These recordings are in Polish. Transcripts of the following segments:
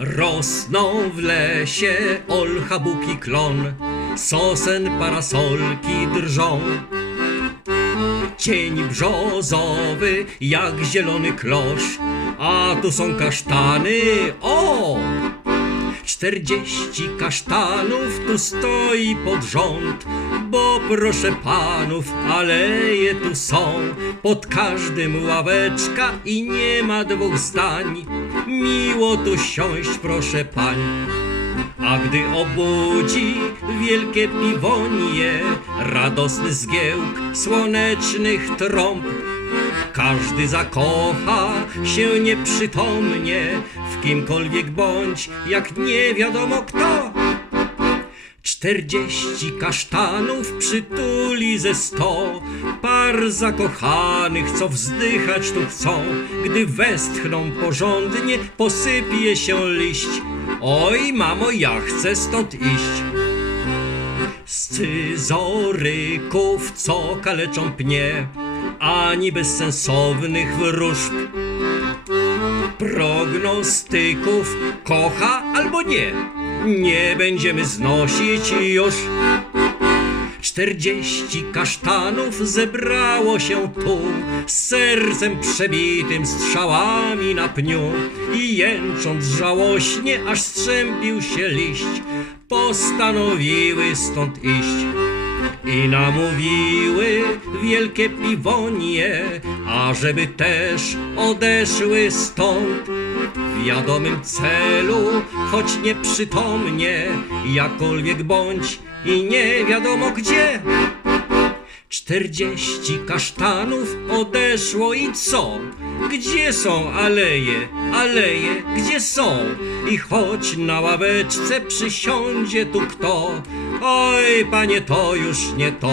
Rosną w lesie olcha, buk i klon, sosen parasolki drżą. Cień brzozowy jak zielony klosz, a tu są kasztany, o! Czterdzieści kasztanów tu stoi pod rząd, bo proszę panów, aleje tu są, pod każdym ławeczka i nie ma dwóch zdań. Miło tu siąść, proszę pań. A gdy obudzi wielkie piwonie, radosny zgiełk słonecznych trąb, każdy zakocha się nieprzytomnie w kimkolwiek bądź, jak nie wiadomo kto. Czterdzieści kasztanów przytuli ze sto par zakochanych, co wzdychać tu chcą, gdy westchną porządnie, posypie się liść. Oj, mamo, ja chcę stąd iść. Scyzoryków, co kaleczą pnie, ani bezsensownych wróżb. Prognostyków kocha albo nie, nie będziemy znosić już. Czterdzieści kasztanów zebrało się tu, z sercem przebitym strzałami na pniu i jęcząc żałośnie, aż strzępił się liść, postanowiły stąd iść. I namówiły wielkie piwonie, ażeby też odeszły stąd. W wiadomym celu, choć nieprzytomnie, jakkolwiek bądź i nie wiadomo gdzie. Czterdzieści kasztanów odeszło i co? Gdzie są aleje, aleje, gdzie są? I choć na ławeczce przysiądzie tu kto, oj panie to już nie to.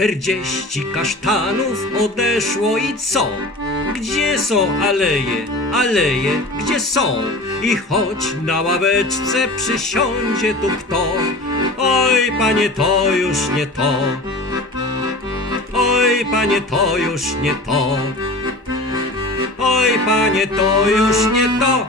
Czterdzieści kasztanów odeszło i co? Gdzie są aleje, aleje, gdzie są? I choć na ławeczce przysiądzie tu kto, oj panie to już nie to. Oj panie to już nie to. Oj panie to już nie to.